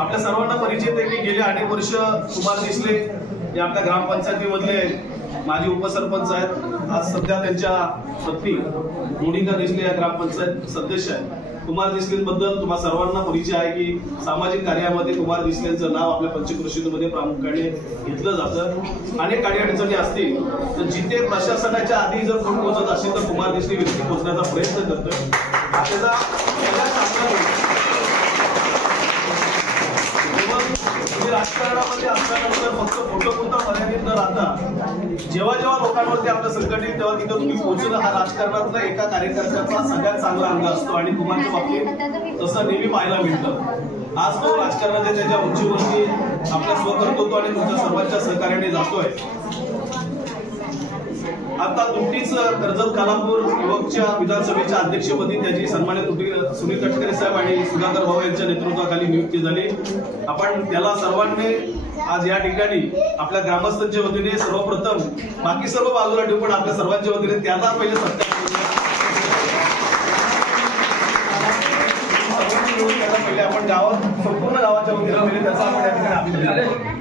आपल्या सर्वांना परिचित आहे की गेले अनेक वर्ष कुमार डिसले हे आपल्या ग्रामपंचायतीमधले माजी उपसरपंच आहेत। आज सध्या त्यांच्या पत्नी मोनिका डिसले या ग्रामपंचायत सदस्य आहेत। कुमार डिसलेंबद्दल तुम्हा सर्वांना परिचय आहे की सामाजिक कार्यामध्ये कुमार डिसलेंचं नाव आपल्या पंचक्रोशीमध्ये प्रामुख्याने घेतलं जातं। अनेक अडचणी असतील तर जिथे प्रशासनाच्या आधी जर कोण पोहोचत असेल तर कुमार डिसले व्यक्ती पोहोचण्याचा प्रयत्न करतोय। त्याचा राजकारणामध्ये असल्यानंतर फक्त फोटो पुरता मर्यादित न राहता जेव्हा जेव्हा लोकांवरती आपलं संकट येईल तेव्हा तिथं तुम्ही पोहोचणं हा राजकारणातला एका कार्यकर्त्याचा सगळ्यात चांगला अंग असतो आणि कुमारच्या बाबतीत तसं नेहमी पाहायला मिळतं। आज तो राजकारणाच्या त्याच्या उंचीवरती आपल्या स्वकर्तृत्व आणि तुमच्या सर्वांच्या सहकार्याने जातोय। आता नुकतीच कर्जत खालापूर युवकच्या विधानसभेच्या अध्यक्षपदी त्याची सन्मानित सुनील तटकरे साहेब आणि सुधाकर भाऊ यांच्या नेतृत्वाखाली नियुक्ती झाली। आपण त्याला सर्वांनी आज या ठिकाणी आपल्या ग्रामस्थांच्या वतीने सर्वप्रथम बाकी सर्व बाजूला ठेवू पण आपल्या सर्वांच्या वतीने त्याला पहिले पहिले आपण गावात संपूर्ण गावाच्या वतीने पहिले त्याचा आपण या ठिकाणी अभिनंदन